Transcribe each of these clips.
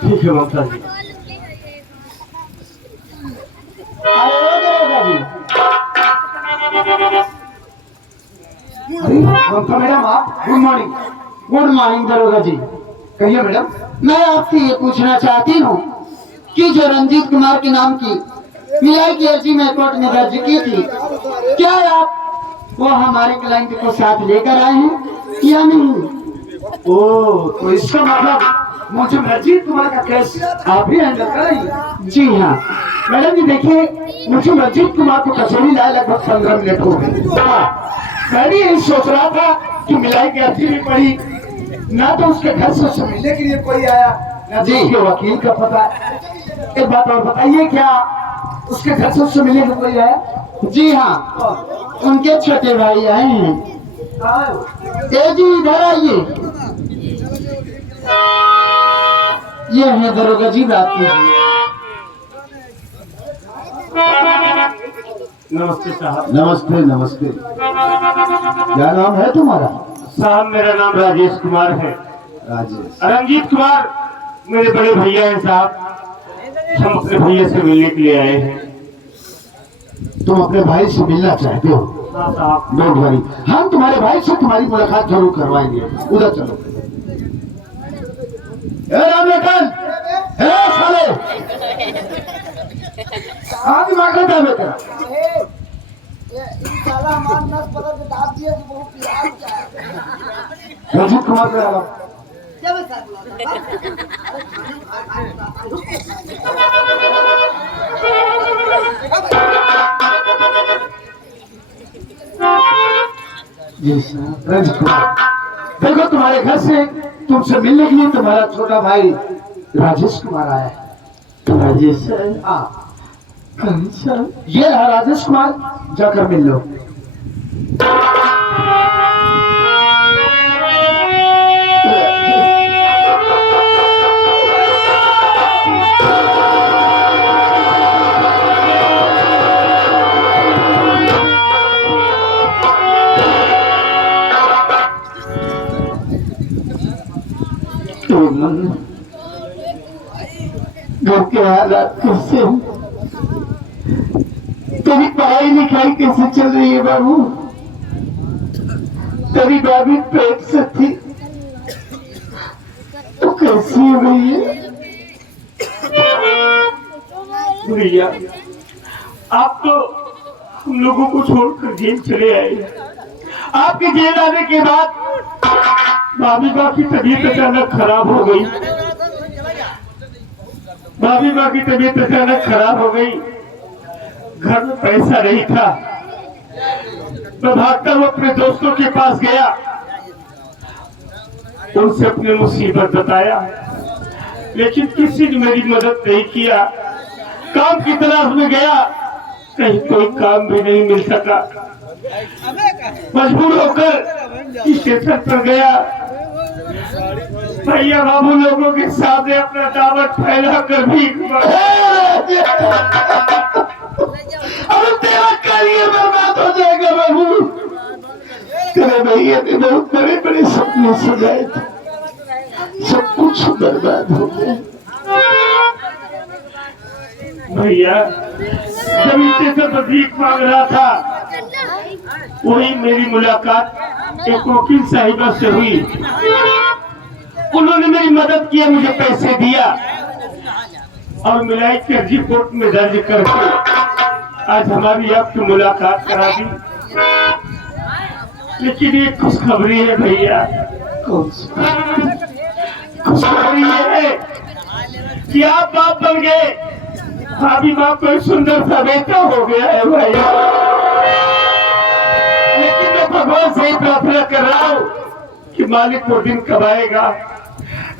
ठीक है ममता जी। ममता मैडम आप गुड मॉर्निंग। गुड मॉर्निंग दरोगा जी। कहिए मैडम। मैं आपसे ये पूछना चाहती हूँ कि जो रंजीत कुमार के नाम की पीआई की अर्जी में कोर्ट में दर्ज की थी, क्या आप वो हमारे क्लाइंट को साथ लेकर आए हैं या नहीं? ओ, तो इसका मतलब मुझे रंजीत कुमार का केस आप ही हैंडल करेंगे? जी हाँ मैडम जी। देखिए मुझे रंजीत कुमार को कचहरी लाए लगभग 15 मिनट हो गए। मैं भी यही सोच रहा था कि मिलाई की अर्जी भी पड़ी, ना तो उसके घर से उससे मिलने के लिए कोई आया, ना जी उसके वकील का पता। एक बात और बताइए, क्या उसके घर से उससे मिलने को कोई आया? जी हाँ, उनके छोटे भाई आए हैं। ए जी इधर आइए। ये है दरोगा जी, बात कीजिए। नमस्ते साहब। नमस्ते नमस्ते। क्या नाम है तुम्हारा? साहब मेरा नाम राजेश कुमार है। राजेश। रंजीत कुमार मेरे बड़े भैया हैं साहब। हम अपने भैया से मिलने के लिए आए हैं। तुम अपने भाई से मिलना चाहते हो? हाँ साहब। डोंट वरी, हम तुम्हारे भाई से तुम्हारी मुलाकात जरूर करवाएंगे। उधर चलो। राम लखन, साले आज मांगा था बेटा। रंजीत कुमार का रंजीत कुमार, देखो तुम्हारे घर से तुमसे मिलने के लिए तुम्हारा छोटा भाई राजेश कुमार आया है। राजेश हाँ ये रहा राजेश कुमार, जाकर मिल लो। घर के हालात कैसे हैं? तेरी पढ़ाई लिखाई कैसे चल रही है बाबू? तेरी भाभी पेट से थी तो कैसी हो गई है? भैया आप तो हम लोगों को छोड़कर जेल चले आए। आपके जेल आने के बाद भाभी माँ की तबीयत अचानक खराब हो गई। भाभी माँ की तबीयत अचानक खराब हो गई। घर में पैसा नहीं था। मैं भागता हुआ अपने दोस्तों के पास गया, उनसे अपनी मुसीबत बताया, लेकिन किसी ने मेरी मदद नहीं किया। काम की तलाश में गया, कहीं कोई काम भी नहीं मिल सका। मजबूर होकर स्टेशन पर गया। भैया बाबू लोगों के सामने अपना दावत फैला कर भी तेरा करियर बर्बाद हो जाएगा बाबू। तेरे भैया ने बहुत बड़े बड़े सपने सजाए थे, सब कुछ बर्बाद हो गया। भैया जब स्टेशन पर भीख मांग रहा था, वही मेरी मुलाकात एक वकील साहिबा से हुई। उन्होंने मेरी मदद किया, मुझे पैसे दिया और मिलाई के अर्जी कोर्ट में दर्ज करके आज हमारी आपकी मुलाकात करा दी। लेकिन ये खुशखबरी है भैया। खुशखबरी ये है कि आप बाप बन गए, भाभी माँ को एक सुंदर सा बेटा हो गया है भैया। लेकिन मैं भगवान से ही प्रार्थना कर रहा हूँ कि मालिक वो दिन कब आएगा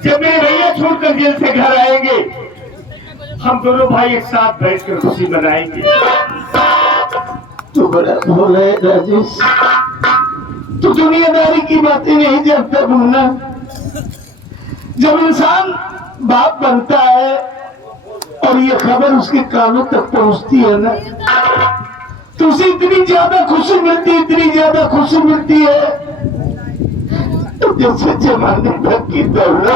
जब मेरे भैया छोड़कर जेल से घर आएंगे। हम दोनों भाई एक साथ बैठकर खुशी मनाएंगे। तू बड़ा भोला है राजेश, तू दुनियादारी की बातें नहीं जानता भूलना। जब इंसान बाप बनता है और ये खबर उसके कानों तक पहुंचती है ना, तो उसे इतनी ज्यादा खुशी मिलती है, इतनी ज्यादा खुशी मिलती है तो जैसे जमाने भर की दौलत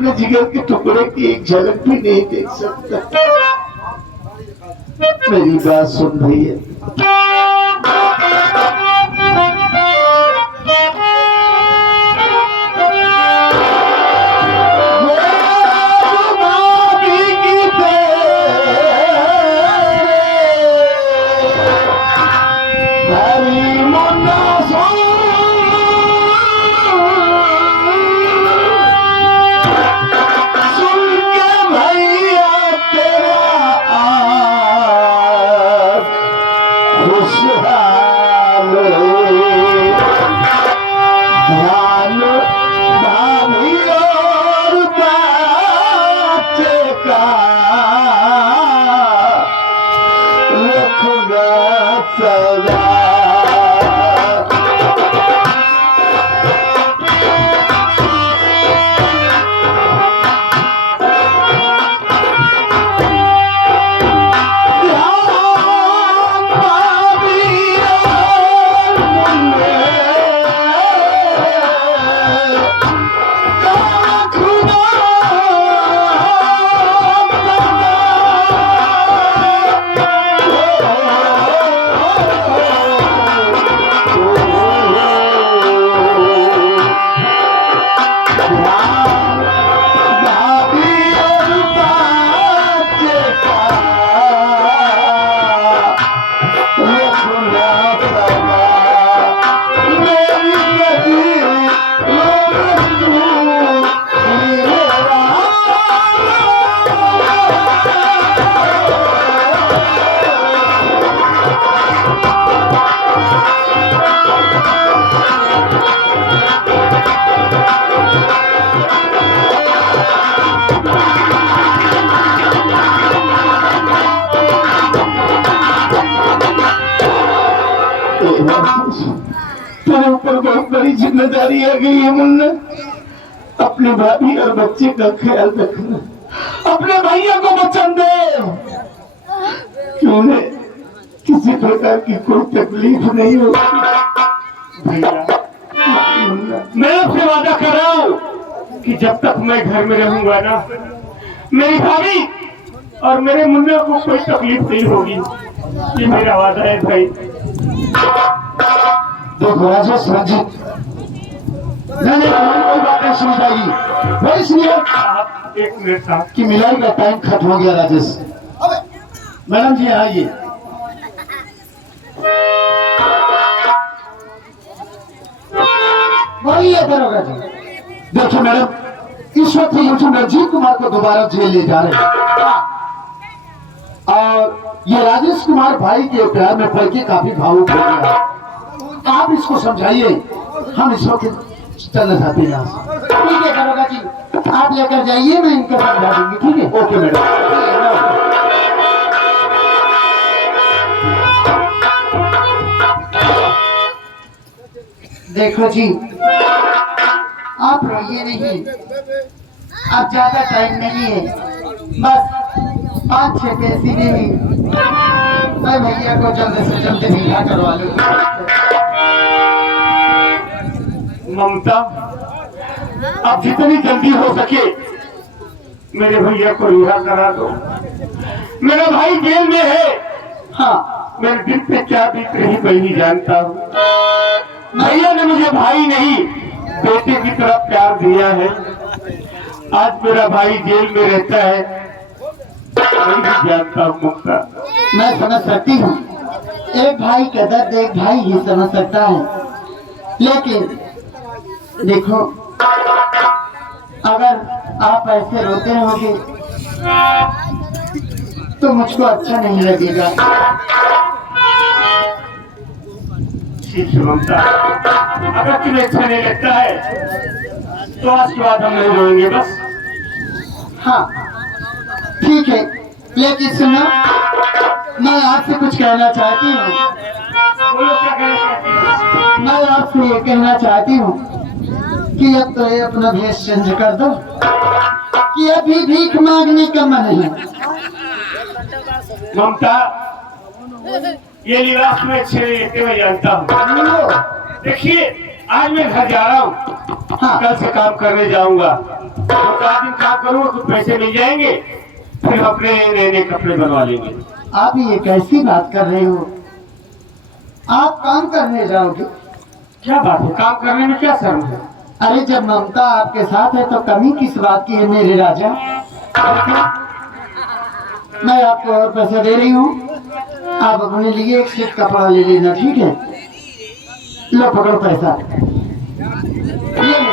अपने जिगर के टुकड़े की एक झलक भी नहीं देख सकता। मेरी बात सुन भैया, तेरे ऊपर बहुत बड़ी जिम्मेदारी आ गई है मुन्ना। अपने भाभी और बच्चे का ख्याल रखना, अपने भैया को वचन दे कि उन्हें किसी प्रकार की कोई तकलीफ नहीं होगी। भैया मैं आपसे वादा कर रहा हूँ कि जब तक मैं घर में रहूंगा ना, मेरी भाभी और मेरे मुन्ना को कोई तकलीफ नहीं होगी। ये मेरा वादा है भाई। देखो राजेश रंजीत, मैंने कोई बात नहीं समझाई वो इसलिए आप एक मिनट साहब कि मिलाई का टाइम खत्म हो गया। राजेश मैडम जी आइए। बोलिए दरोगा जी। देखिए मैडम, इस वक्त मुझे रंजीत कुमार को दोबारा जेल ले जा रहे हैं और ये राजेश कुमार भाई के प्यार में पड़ के काफी भावुक हो गया। आप इसको समझाइए, हम इस वक्त चलना चाहते हैं यहाँ से। ठीक है दरोगा जी, आप लेकर जाइए, मैं इनको समझा दूंगी। ठीक है, ओके मैडम। देखो जी, आप रोइए नहीं, अब ज्यादा टाइम नहीं है, बस 5-6 पैसे नहीं, मैं भैया को जल्द से जल्द रिहा करवा लूंगा। ममता, अब जितनी जल्दी हो सके मेरे भैया को रिहा करा दो। मेरा भाई जेल में है। हाँ, मेरे दिल पे क्या बीत रही मैं ही जानता हूँ। भैया ने मुझे भाई नहीं बेटे की तरह प्यार दिया है। आज मेरा भाई जेल में रहता है, मैं भी जानता हूँ ममता। मैं समझ सकती हूँ, एक भाई का दर्द एक भाई ही समझ सकता है, लेकिन देखो अगर आप ऐसे रोते रहोगे तो मुझको अच्छा नहीं लगेगा। ठीक है ममता, अगर तुम्हें अच्छा नहीं लगता है तो आज के बाद हम नहीं रोएंगे बस। हाँ ठीक है, लेकिन सुनो, मैं आपसे कुछ कहना चाहती हूँ। बोलो क्या कहना चाहती हो? मैं आपसे ये कहना चाहती हूँ कि अब तो ये अपना भेष चेंज कर दो, कि अभी भीख मांगने का मन है। ममता, ये लिबास में अच्छे नहीं लगते, मैं जानता हूँ। देखिए आज मैं घर जा रहा हूँ, हाँ। कल से काम करने जाऊंगा। 2-4 दिन काम करूंगा तो पैसे मिल जाएंगे, फिर हम अपने नए नए कपड़े बनवा लेंगे। आप ये कैसी बात कर रहे हो? आप काम करने जाओगे? क्या बात है, काम करने में क्या शर्म है? अरे जब ममता आपके साथ है तो कमी किस बात की है मेरे राजा? मैं आपको और पैसा दे रही हूँ, आप अपने लिए एक सेट कपड़ा ले लेना, ठीक है? लो पकड़ो पैसा, ये लो।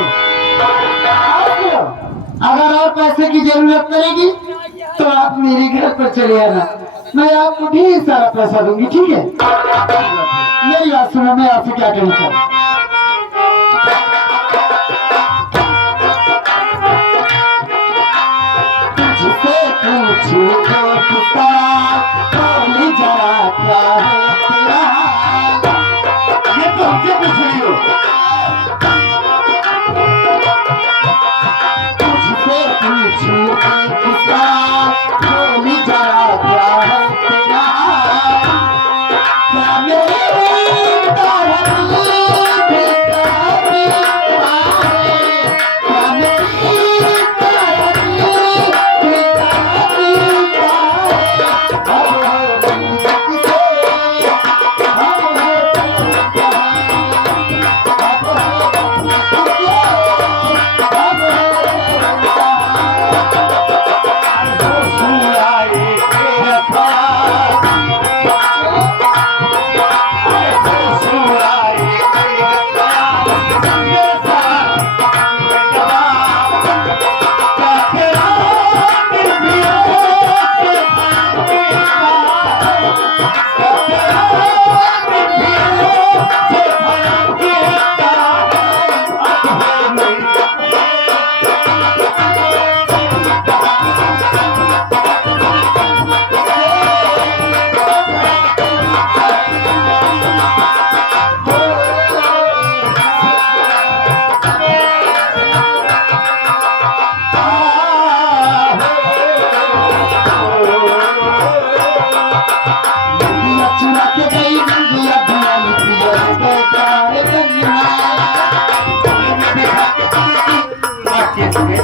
अगर और पैसे की जरूरत पड़ेगी तो आप मेरे घर पर चले आना, मैं आपको ढेर सारा पैसा दूंगी, ठीक है? मेरी बात सुनो, मैं आपसे क्या कहना चाहूँ। तुझसे पूछूं तो पुकार, बोली जरा क्या है तेरा हाल? ये तो हमसे पूछ रही हो। तुझसे पूछूं तो पुकार, बोली जरा क्या है तेरा हाल? क्या मेरी तारीफ बेताबी आए? क्या मेरी तारीफ बेताबी आए? अब हो जिंदगी से, अब हो जिंदगी से, अब हो जिंदगी से, अब हो सुनाई के रखा, सुनाई के रखा, ये सारा जवाब, क्या तेरा दिल भी ऐसे भागता है? क्या तेरा दिल भी ऐसे भागता है? अब है नहीं दुनिया चुरा के गई, दुनिया दिवाली पिया बेकार दुनिया।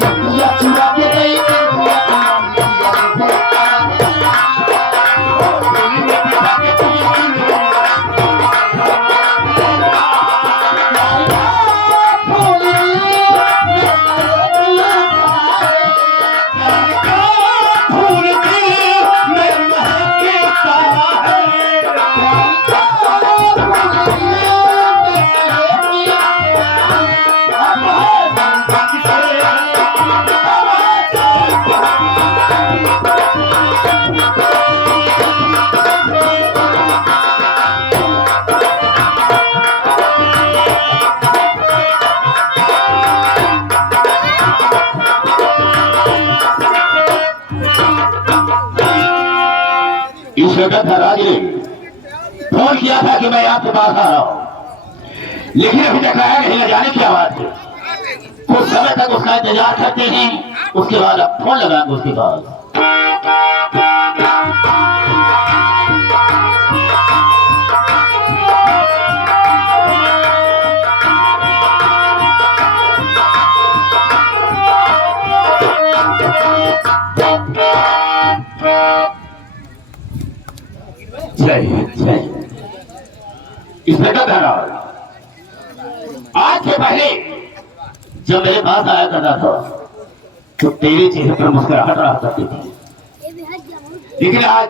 दुनिया चुरा के गई, दुनिया दिवाली पिया फूल दिल में महकता है। ईश्वर धनराज ने फोन किया था कि मैं आपके पास आ रहा हूं, लेकिन अभी तक आया नहीं, न जाने क्या बात है। कुछ समय तक उसका इंतजार करते ही उसके बाद अब फोन लगाएंगे उसके पास। जय इंस्पेक्टर धनराज, आज से पहले जब मेरे पास आया करता था तो तेरे चेहरे पर मुस्कुराहट रहा करती थी, लेकिन आज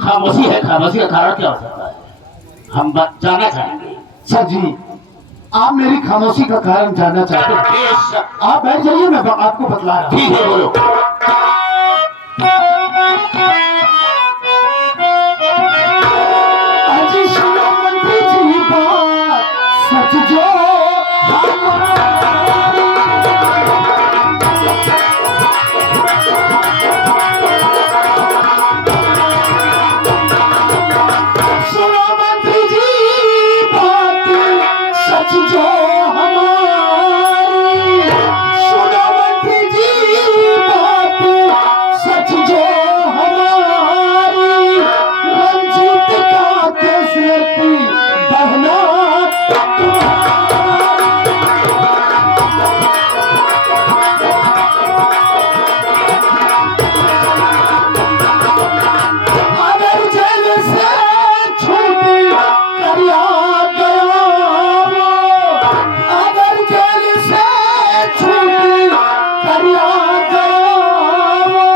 खामोशी है। खामोशी का कारण क्या हो सकता है, हम जानना चाहेंगे। सर जी, आप मेरी खामोशी का कारण जानना चाहते हैं? बेशक। आप बैठ जाइए, मैं आपको बतला रहा हूं। ठीक है, बोलो। अजी सुनो मंत्री जी बात, सच जो सुनो मंत्री जी बात, सच जो हमारी। सुनो मंत्री जी बात, सच जो हमारी। रंजीत का केसरती बहना अगर जेल से छूटी करिया गया वो, अगर जेल से छूटी करिया गया वो,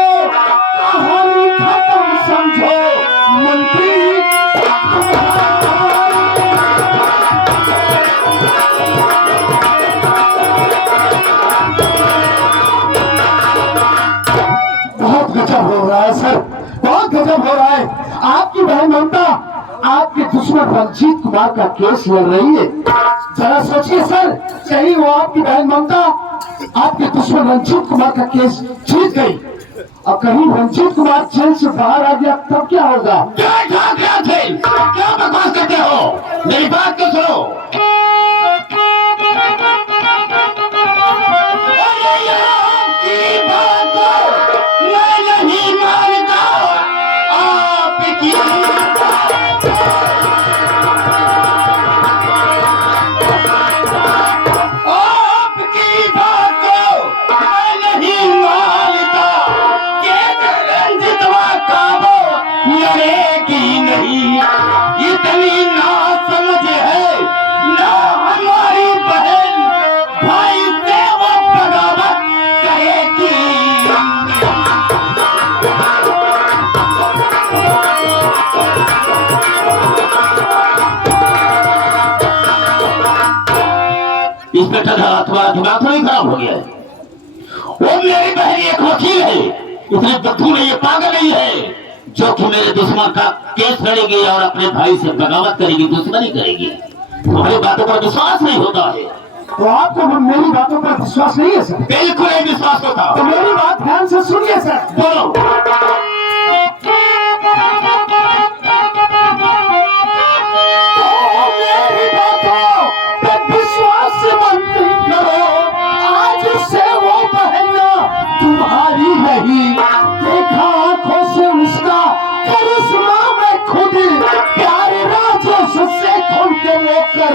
कहानी खत्म समझो मंत्री। बहुत गजब हो रहा है सर, बहुत गजब हो रहा है। आपकी बहन ममता आपके दुश्मन रंजीत कुमार का केस लड़ रही है। जरा सोचिए सर, कहीं वो आपकी बहन ममता आपके दुश्मन रंजीत कुमार का केस जीत गई और कहीं रंजीत कुमार जेल से बाहर आ गया, तब क्या होगा? क्या बकवास करते हो? मेरी बात तो सुनो। मैं नहीं मानता आपकी बात को मैं नहीं मानता कि रंजितवा काबो लड़ेगी नहीं। इतनी ना समझ है ना हमारी बहन भाई से वो बगावत करेगी। इंस्पेक्टर का तुम्हारा दिमाग थोड़ी खराब हो गया है। वो मेरी बहन एक वकील है, इतनी बुद्धू नहीं है, पागल नहीं है जो कि मेरे दुश्मन का केस लड़ेगी और अपने भाई से बगावत करेगी, दुश्मनी करेगी। तुम्हारी बातों पर विश्वास नहीं होता है। तो आपको मेरी बातों पर विश्वास नहीं है सर? बिल्कुल नहीं विश्वास होता। तो मेरी बात ध्यान से सुनिए सर। बोलो। तो मेरी बातों पे विश्वास मत करो, आज से वो बहना तुम्हारी नहीं। देखा आंखों से उसका करिश्मा में खुद प्यारे राजेश से खुल के वो कर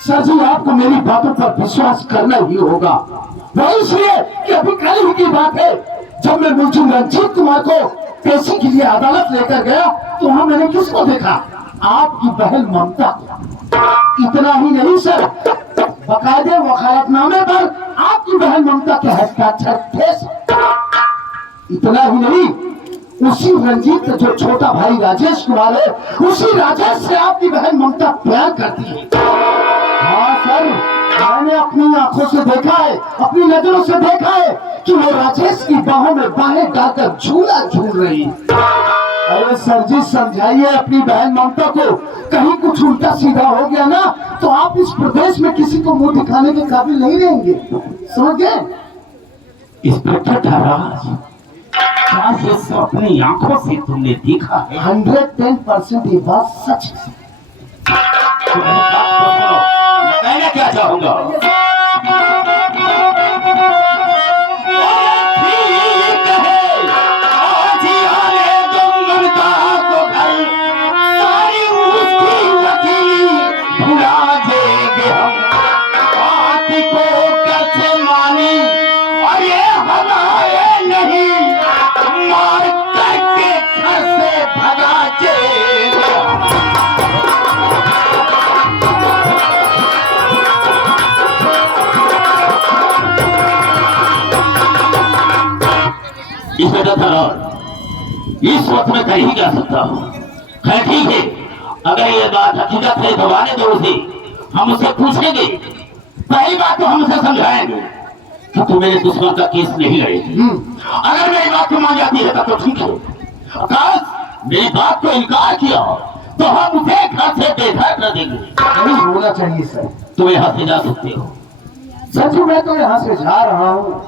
सर जी, आपको मेरी बातों पर विश्वास करना ही होगा। वो इसलिए कि अभी कल ही की बात है, जब मैं मुलजिम रंजीत कुमार को पेशी के लिए अदालत लेकर गया तो वहां मैंने किसको देखा? आपकी बहन ममता को। इतना ही नहीं सर, बकायदे वकालतनामे पर आपकी बहन ममता के हस्ताक्षर थे। इतना ही नहीं, उसी रंजीत जो छोटा भाई राजेश कुमार है, उसी राजेश से आपकी बहन ममता प्यार करती है। हाँ सर, मैंने अपनी आंखों से देखा है, अपनी नजरों से देखा है कि वो राजेश की बाहों में बाहें डालकर झूला झूल रही। अरे सर जी, समझाइए अपनी बहन ममता को। कहीं कुछ उल्टा सीधा हो गया ना तो आप इस प्रदेश में किसी को मुंह दिखाने के काबिल नहीं रहेंगे, समझ गए? इंस्पेक्टर धराज, क्या ये सब अपनी आंखों से तुमने देखा है? 110% ये बात सच है। तुम्हारी बात तो सुनो, मैं कहना क्या चाहूंगा। ठीक है, आज ही आने दो ममता को घर, सारी उसकी वकीली भुला देंगे हम। बात को कैसे मानी और ये हमारे नहीं, मार करके घर से भगा देंगे। इस वक्त में कहीं जा सकता हूँ। खैर ठीक है, अगर ये बात हकीकत है तो आने दो उसे, हम उससे पूछेंगे। पहली बात तो हम उसे समझाएंगे कि तू मेरे दुश्मन का केस नहीं लड़ेगी। अगर मेरी बात को मान जाती है तो ठीक है, अगर मेरी बात को इनकार किया तो हम उसे घर से बेघर कर देंगे। नहीं होना चाहिए सर। तुम यहाँ से जा सकते हो। सर जी, मैं तो यहाँ से जा रहा हूँ,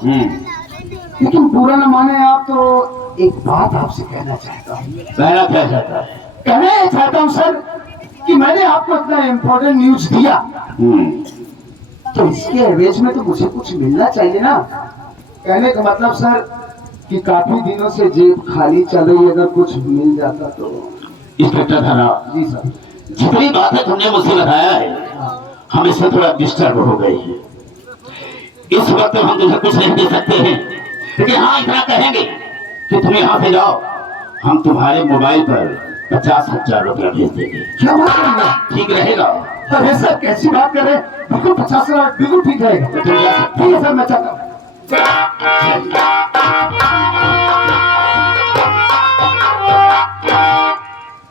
लेकिन पूरा न माने आप तो एक बात आपसे कहना चाहता हूँ। कहना क्या चाहता है? कहना ये चाहता हूँ सर कि मैंने आपको इतना इम्पोर्टेंट न्यूज दिया, तो इसके एवरेज में तो मुझे कुछ मिलना चाहिए ना। कहने का मतलब सर कि काफी दिनों से जेब खाली चल रही, अगर कुछ मिल जाता तो। इंस्पेक्टर थाना जी सर। जितनी बातें तुमने मुझसे बताया है हम इसमें थोड़ा डिस्टर्ब हो गए हैं। इस वक्त हम तुझे कुछ नहीं दे सकते हैं, लेकिन हाँ इतना कहेंगे कि तुम यहाँ से जाओ, हम तुम्हारे मोबाइल पर 50,000 रुपया भेज देंगे। क्या बात कर रहे हैं? ठीक रहेगा? अरे सर कैसी बात कर रहे हैं? बिल्कुल 50,000 बिल्कुल ठीक रहेगा। तो तुम जा सकते ठीक है सर, मैं चाहता हूँ।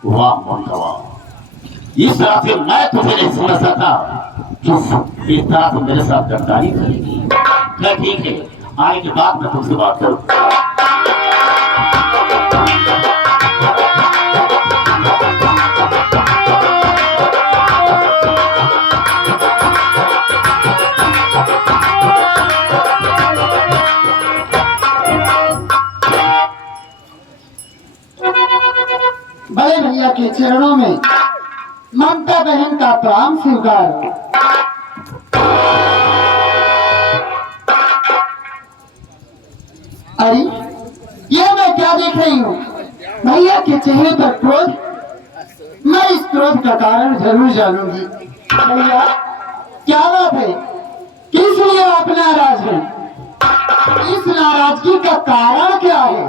वाह मोहन वाह, इस तरह से मैं तुझे नहीं समझता था कि इस तरह से मेरे साथ गद्दारी करेगी। क्या ठीक है, आने के बाद मैं तुमसे बात करूँ। बड़े भैया के चरणों में ममता बहन का प्रणाम स्वीकार। अरे ये मैं क्या देख रही हूँ? भैया के चेहरे पर क्रोध। मैं इस क्रोध का कारण जरूर जानूंगी। भैया क्या बात है, किस लिए आप नाराज हैं? इस नाराजगी का कारण क्या है?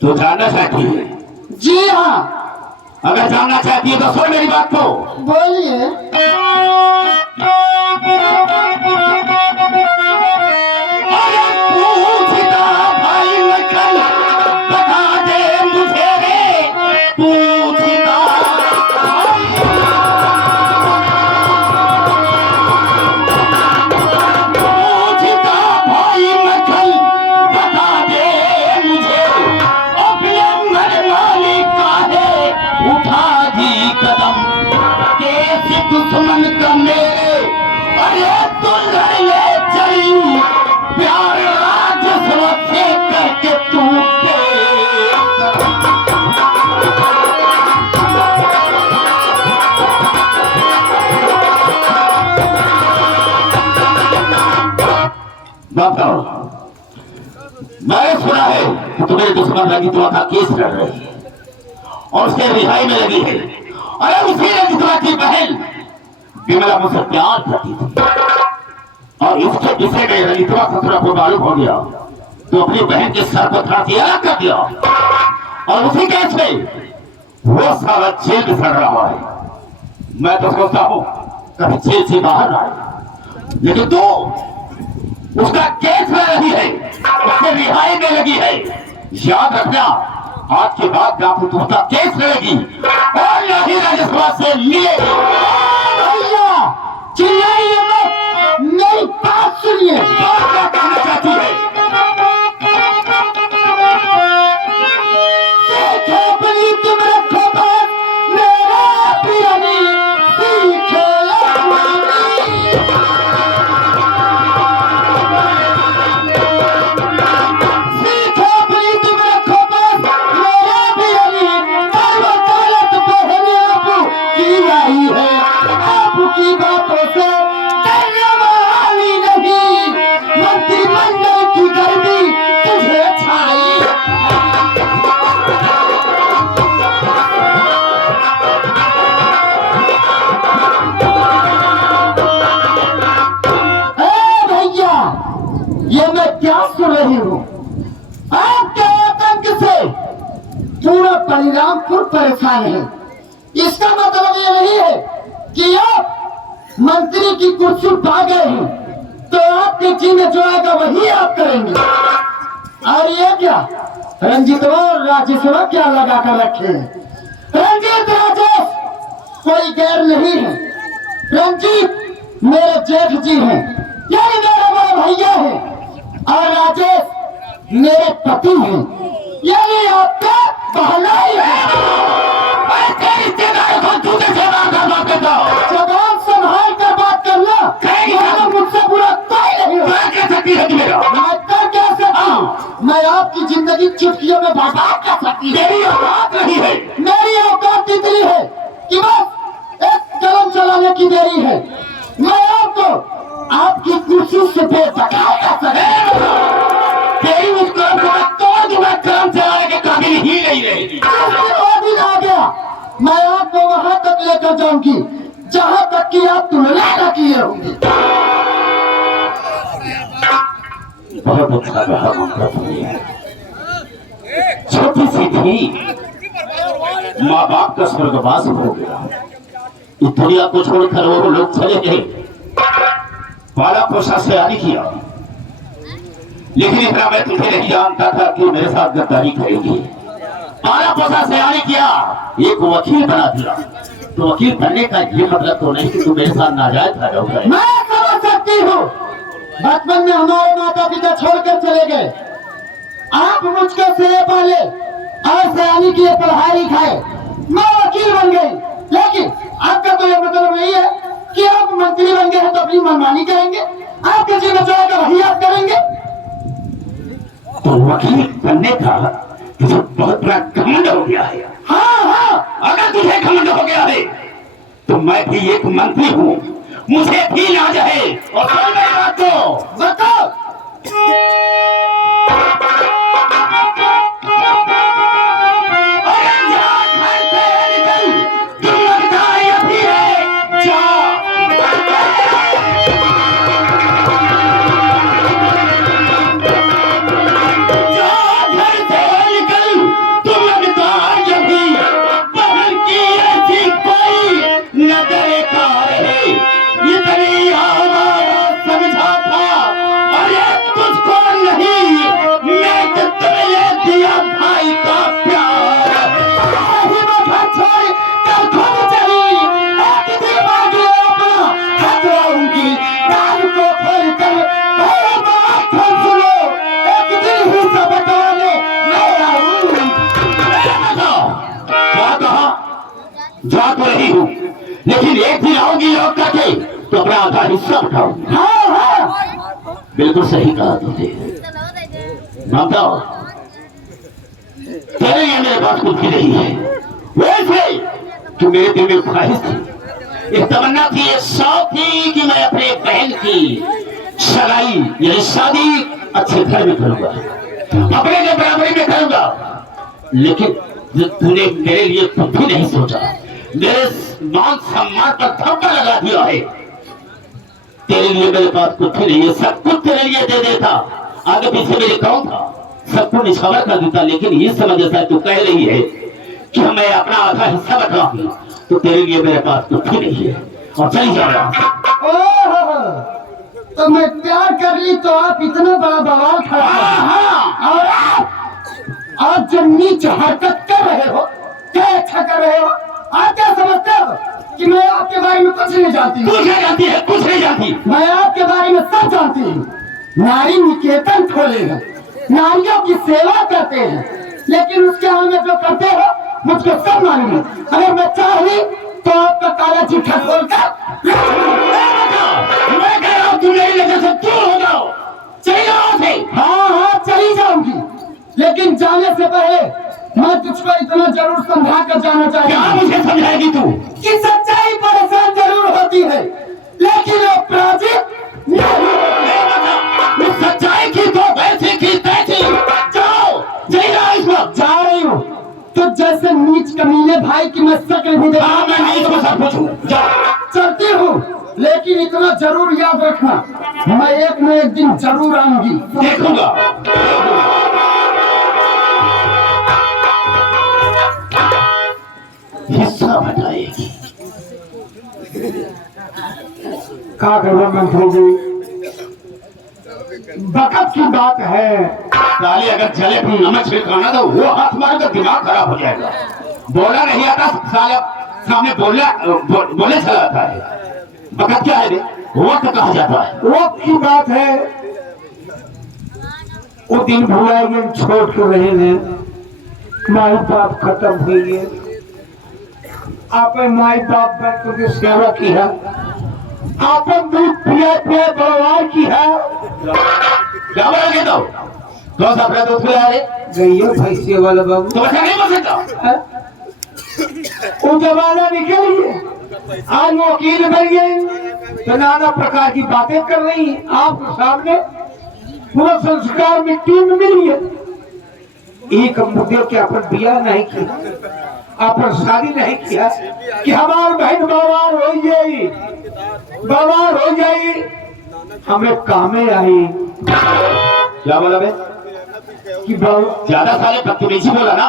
तो जानना चाहती है? जी हाँ। अगर जानना चाहती है तो सुन मेरी बात को। बोलिए। अरे पूछता भाई नकल बता दे मुझे रे, पूछता भाई नकल बता दे मुझे, अपने मन मालिक का है उठा दी कदम, कैसे दुश्मन का मेरे, अरे तू लड़ ले चली प्यार राजस्व से करके तू बताओ। मैंने सुना है कि तुम्हें दुश्मन लगी तुम्हारा केस लड़ रही है और उसके रिहाई में लगी है। अरे उसी ने तुम्हारी बहन विमला मुझसे प्यार करती थी और इसके विषय में ललितवा ससुरा को मालूम हो गया तो अपनी बहन के सर पर फांसी अलग कर दिया और उसी केस में वो साला जेल में सड़ रहा है। मैं तो सोचता हूँ कभी जेल से बाहर आए, लेकिन तू उसका केस में रही है, उसके रिहाई में लगी है। याद रखना, आज के बाद ना तो उसका केस लड़ेगी और ना ही राजस्व से मिलेगी। भैया चिल्लाइए मत, मेरी बात सुनिए। और क्या कहना चाहती है? सीखे बली तुम रखो बात, मेरा पियानी सीखे सीखे बली तुम रखो बात, मेरा पियानी कर्म दौलत पहले आपू की आई है, आपू की बातों से डरने वाली नहीं, मंत्रिमंडल की गर्मी तुझे छाई। भैया ये मैं क्या सुन रही हूँ? आपके आतंक से पूरा परिणामपुर परेशान है। इसका मतलब ये नहीं है कि आप मंत्री की कुर्सी पा गए हैं तो आपके जी में जो आएगा वही आप करेंगे। और ये क्या रंजीतवा और राजेशवा क्या लगा कर रखे हैं? रंजीत राजेश कोई गैर नहीं है। रंजीत मेरे जेठ जी हैं, यही मेरे बड़े भैया हैं, और राजेश मेरे पति हैं, यही आपका बहनाई है। जबान संभाल कर बात करना, वरना मुझसे बुरा कोई नहीं होगा। मैं कर क्या सकता हूँ? मैं आपकी जिंदगी चुटकियों में बर्बाद कर सकती हूँ। मेरी औकात नहीं है। मेरी औकात इतनी है कि बस एक कलम चलाने की देरी है। तो आपकी कुर्सी से बेदखल कर तेरी उस कर्म को मैं तोड़ दूंगा, कर्म चलाने के काबिल ही नहीं रहेगी। दिन आ गया, मैं आपको वहां तक लेकर जाऊंगी जहां तक कि आप तुलना न किए होंगे। बहुत अच्छा रहा ममता तुम्हें। छोटी सी थी, माँ बाप का स्वर्गवास हो गया, इस दुनिया को छोड़कर वो लोग चले गए। पाला पोसा से आदि किया, लेकिन इतना मैं तुझे नहीं जानता था कि मेरे साथ गद्दारी करेगी। पाला पोसा से आदि किया, एक वकील बना दिया। तो वकील बनने का ये मतलब तो नहीं कि तू मेरे साथ नाजायज फायदा उठाए। मैं समझ सकती हूँ, बचपन में हमारे माता पिता छोड़कर चले गए, आप मुझको सेवा पाले और सयानी की पढ़ाई लिखाए, मैं वकील बन गई। लेकिन आपका तो यह मतलब नहीं है कि आप मंत्री बन गए हैं तो अपनी मनमानी करेंगे, आपके जी बचाएगा वही आप करेंगे। तो वकील बनने का तुझे बहुत बड़ा घमंड हो गया है। हाँ हाँ, अगर तुझे घमंड हो गया है तो मैं भी एक मंत्री हूँ, मुझे भी नाज है। और सुन मेरी बात को, बताओ। अरे जा घर से निकल, तू लगता है अभी है, जा। जा घर से निकल, तू लगता है अभी, बहन की ऐसी कोई न दरकार है। इतनी हमारा समझा था, अरे तुझको नहीं, मैं तो तुझे दिया भाई का प्यार। ही मैं घर छोड़ कर खुद चली, एक दिन मांग ले अपना हक लाऊंगी, कान को खोल कर मेरी बात सुन सुनो, एक दिन ही सब बटवाने मैं आऊं। क्या कहा? जा तो रही हूँ, लेकिन एक दिन आऊंगी लौट करके तो अपना आधा हिस्सा उठाऊंगी। हाँ हाँ, बिल्कुल सही कहा तुमने। ममता, तेरे लिए मेरे पास कुछ भी नहीं है, वैसे कि मेरे दिल में ख्वाहिश थी, एक तमन्ना थी, एक शौक थी कि मैं अपने बहन की सगाई यानी शादी अच्छे घर में करूंगा, अपने लिए बराबरी में करूंगा। लेकिन तूने मेरे लिए कुछ भी नहीं सोचा, मेरे मान सम्मान पर धब्बा लगा दिया है। तेरे लिए मेरे पास कुछ नहीं है, सब कुछ तेरे लिए दे देता, आगे पीछे मेरे कौन था, सबको निछावर कर देता। लेकिन ये समझ ऐसा तू कह रही है कि मैं अपना आधा हिस्सा बटवाऊंगी, तो तेरे लिए मेरे पास कुछ भी नहीं है और चली जा रहा। ओह, तो मैं प्यार कर ली तो आप इतना बड़ा बवाल खड़ा कर दिए। और आप जो नीच हरकत कर रहे हो, क्या अच्छा कर रहे हो, आप क्या समझते हो कि मैं आपके बारे में कुछ नहीं जानती हूँ? तू क्या जानती है? कुछ नहीं जानती। मैं आपके बारे में सब जानती हूँ। नारी निकेतन खोले हैं, नारियों की सेवा करते हैं, लेकिन उसके हम में जो करते हो मुझको सब मालूम है। अगर मैं चाहूँ तो आपका काला चिट्ठा खोलकर मैं कह रहा हूँ तू मेरी नजर से दूर हो जाओ, चली जाओ से। हाँ हाँ चली जाऊंगी, लेकिन जाने से पहले मैं तुझको इतना जरूर समझा कर जाना क्या चाहिए मुझे समझाएगी तू? कि सच्चाई परेशान जरूर होती है, लेकिन अपराजित नहीं। उस सच्चाई की तो वैसी की तैसी। जाओ, चली जाओ इस वक्त। जा रही हूँ तो जैसे नीच कमीने भाई की मैं शक्ल भी देखा। हाँ, मैं नहीं तो सब कुछ हूँ। जाओ। चलती हूँ, लेकिन इतना जरूर याद रखना, मैं एक न एक दिन जरूर आऊंगी। देखूंगा। हिस्सा बताएगी। क्या करो मंत्री जी, वक्त की बात है। साले अगर जले पर नमक छिड़काना तो वो हाथ मारे तो दिमाग खराब हो जाएगा। बोला नहीं आता साले सामने बोले चला आता है। वक्त क्या है? वक्त कहा जाता है। वक्त की बात है, वो दिन भुलाएंगे छोड़ के रहेंगे, माई बाप खत्म हुई, आपने माई बाप बच्चों की सेवा की है, आपने दूध पिया पिया बलवार की है। क्या बोलोगे तो? कौन सा अपना दूध पिला रहे? गईयो भैंसिया वाला बाबू, तो ऐसा नहीं बोल सकता। वो जमाना निकल गया, आज वकील बन गए, तो नाना प्रकार की बातें कर रही हैं आपके सामने। पूरा संस्कार मिट्टी में मिली है। एक मुद्दे के अपन बिया नहीं किया, अपन शादी नहीं किया कि हमार बहन बीमार हो जाई, बीमार हो जाई, हमें कामे आई। क्या बोला बे? कि बहुत ज्यादा साले बदतमीजी बोला ना,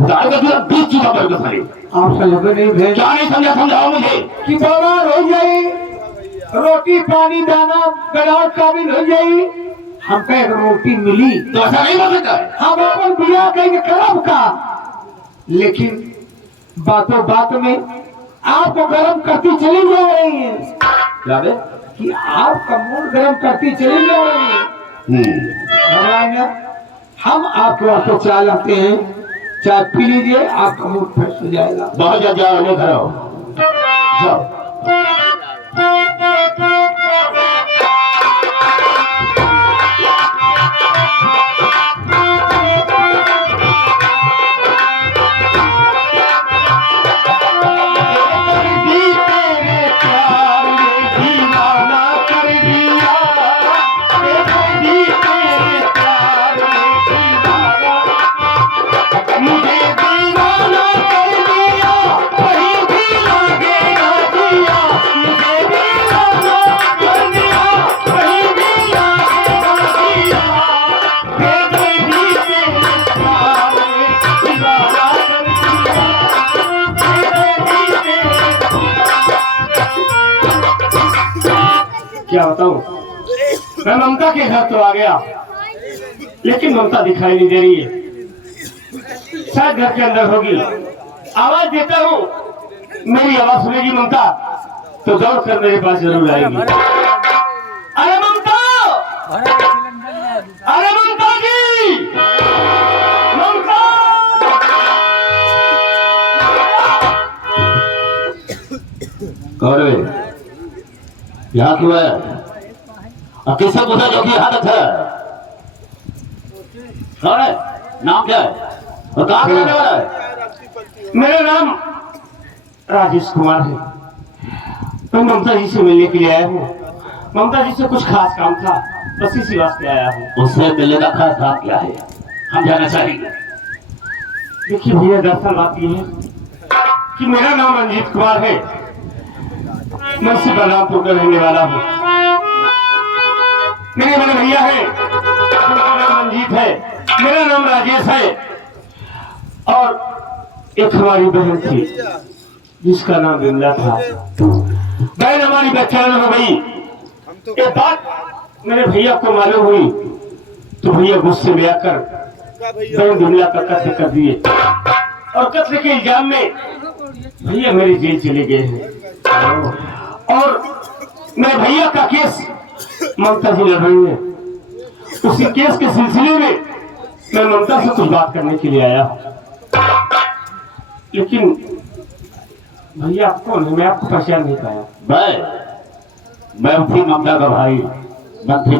दाल का दूध बीच चुका मेरे को साले। आप समझ नहीं भेज क्या नहीं समझा, समझाओ मुझे। कि बीमार हो जाई, रोटी पानी दाना गलाव काबिल हो जाई, हमको एक रोटी मिली तो ऐसा नहीं बोल सकता है। हम अपन बिया कहेंगे करब का, लेकिन बातों बात में आपको गर्म करती चली जा रही है क्या बे? कि आपका मूड गर्म करती चली जा रही है। भगवान, हम आपके वास्ते चाय लाते हैं, चाय पी लीजिए, आपका मूड फ्रेश हो जाएगा। बहुत जा जाओ, नहीं करो, जाओ। क्या बताऊं, मैं ममता के घर तो आ गया, लेकिन ममता दिखाई नहीं दे रही है। शायद घर के अंदर होगी। आवाज देता हूँ, मेरी आवाज सुनेगी ममता तो दौड़ कर मेरे पास जरूर आएगी। अरे ममता, अरे ममता जी, ममता। कौन है? यहाँ क्यों है? और किससे पूछा जो कि हालत है? कौन है? नाम क्या है और कहाँ का रहने वाला है? मेरा नाम राजेश कुमार है। मैं ममता जी से मिलने के लिए आया हूँ। ममता जी से कुछ खास काम था, बस इसी वास्ते आया हूँ। उससे मिलने का खास काम क्या है? हम जाना चाहेंगे। देखिए भैया, दरअसल बात ये है कि मेरा नाम रंजीत कुमार है। मैं इसी बलरामपुर का रहने वाला हूँ। मेरे बड़े भैया है, उनका नाम रंजीत है, मेरा नाम राजेश है, और एक हमारी बहन थी जिसका नाम विमला था। बहन हमारी बेचारा हो गई। ये बात मेरे भैया को मालूम हुई तो भैया गुस्से में आकर बहन विमला का कत्ल कर दिए, और कत्ल के इल्जाम में भैया मेरी जेल चले गए हैं। और मेरे भैया का केस ममता जी लड़ रही है। उसी केस के सिलसिले में मैं ममता से कुछ बात करने के लिए आया हूँ। लेकिन भैया आप कौन है? मैं आपको पहचान नहीं पाया। मैं उसी ममता का भाई मंत्री